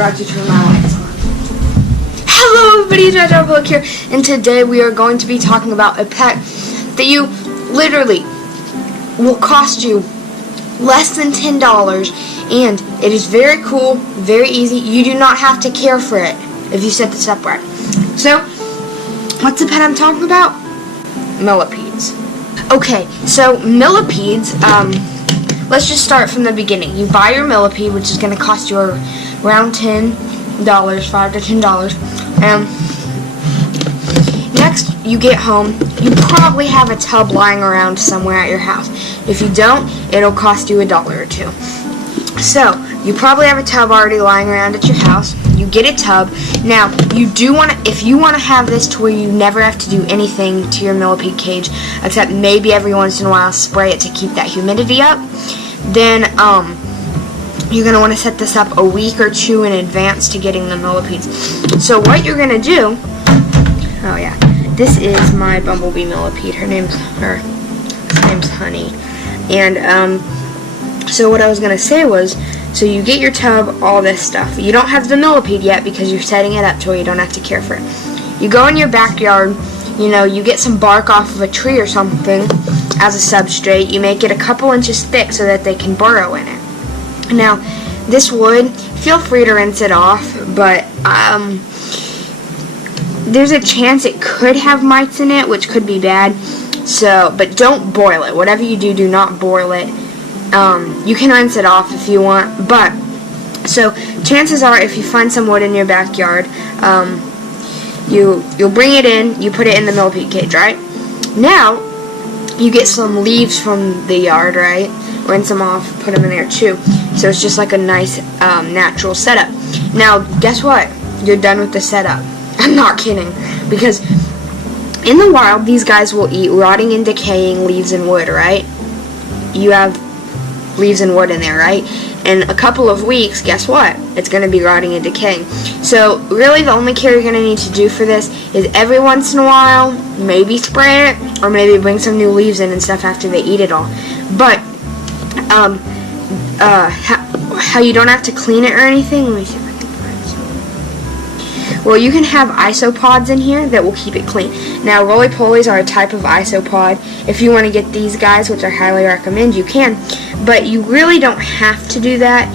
forgot to turn my lights on. Hello everybody, JoJo here, and today we are going to be talking about a pet that you literally will cost you less than $10, and it is very cool, very easy. You do not have to care for it if you set this up right. So, what's the pet I'm talking about? Millipedes. Okay, so millipedes, let's just start from the beginning. You buy your millipede, which is going to cost you around $10, $5 to $10. Next, you get home. You probably have a tub lying around somewhere at your house. If you don't, it'll cost you $1 or $2. So, you probably have a tub already lying around at your house. You get a tub. Now, you do want to, if you want to have this to where you never have to do anything to your millipede cage, except maybe every once in a while spray it to keep that humidity up, then you're going to want to set this up a week or two in advance to getting the millipedes. So what you're going to do, oh yeah, this is my bumblebee millipede. His name's Honey. And so what I was going to say was, so you get your tub, all this stuff. You don't have the millipede yet because you're setting it up to where you don't have to care for it. You go in your backyard, you get some bark off of a tree or something as a substrate. You make it a couple inches thick so that they can burrow in it. Now, this wood, feel free to rinse it off, but there's a chance it could have mites in it, which could be bad. So, but don't boil it. Whatever you do, do not boil it. You can rinse it off if you want, but so chances are, if you find some wood in your backyard, you'll bring it in, you put it in the millipede cage, right? Now, you get some leaves from the yard, right? Rinse them off, put them in there too. So it's just like a nice natural setup. Now, guess what? You're done with the setup. I'm not kidding, because in the wild, these guys will eat rotting and decaying leaves and wood, right? You have leaves and wood in there, right? In a couple of weeks, guess what? It's going to be rotting and decaying. So really the only care you're going to need to do for this is every once in a while, maybe spray it, or maybe bring some new leaves in and stuff after they eat it all. But how you don't have to clean it or anything, let me see if I can find some. Well, you can have isopods in here that will keep it clean. Now, roly-polies are a type of isopod. If you want to get these guys, which I highly recommend, you can. But you really don't have to do that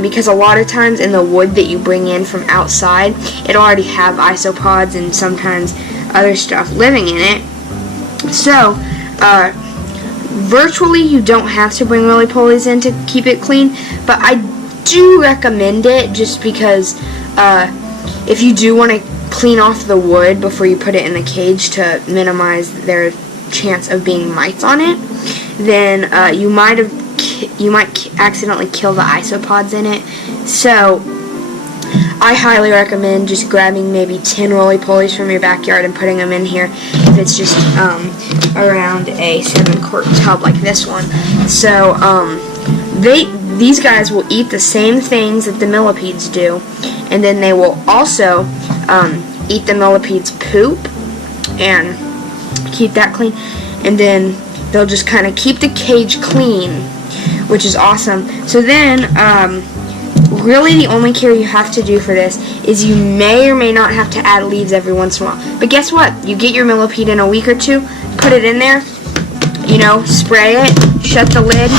because a lot of times in the wood that you bring in from outside, it'll already have isopods and sometimes other stuff living in it. So, virtually you don't have to bring roly-polies in to keep it clean, but I do recommend it just because if you do want to clean off the wood before you put it in the cage to minimize their chance of being mites on it, then you might accidentally kill the isopods in it. So I highly recommend just grabbing maybe 10 roly-polies from your backyard and putting them in here if it's just around a 7-quart tub like this one. So these guys will eat the same things that the millipedes do, and then they will also eat the millipedes' poop and keep that clean, and then they'll just kind of keep the cage clean, which is awesome. So then really the only care you have to do for this is you may or may not have to add leaves every once in a while. But guess what? You get your millipede in a week or two, put it in there, spray it, shut the lid,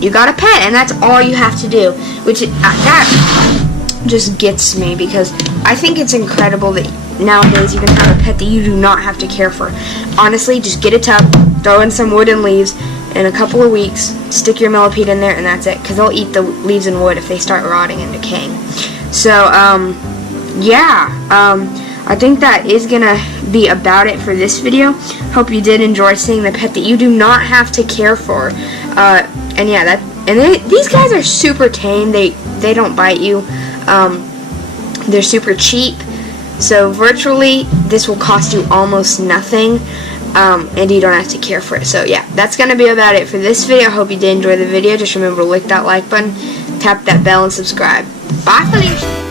you got a pet, and that's all you have to do. Which that just gets me, because I think it's incredible that nowadays you can have a pet that you do not have to care for. Honestly, just get a tub, throw in some wood and leaves. In a couple of weeks, stick your millipede in there, and that's it, because they'll eat the leaves and wood if they start rotting and decaying. So, I think that is going to be about it for this video. Hope you did enjoy seeing the pet that you do not have to care for. These guys are super tame. They don't bite you. They're super cheap. So, virtually, this will cost you almost nothing. And you don't have to care for it. So yeah, that's going to be about it for this video. I hope you did enjoy the video. Just remember to click that like button, tap that bell, and subscribe. Bye, Felicia.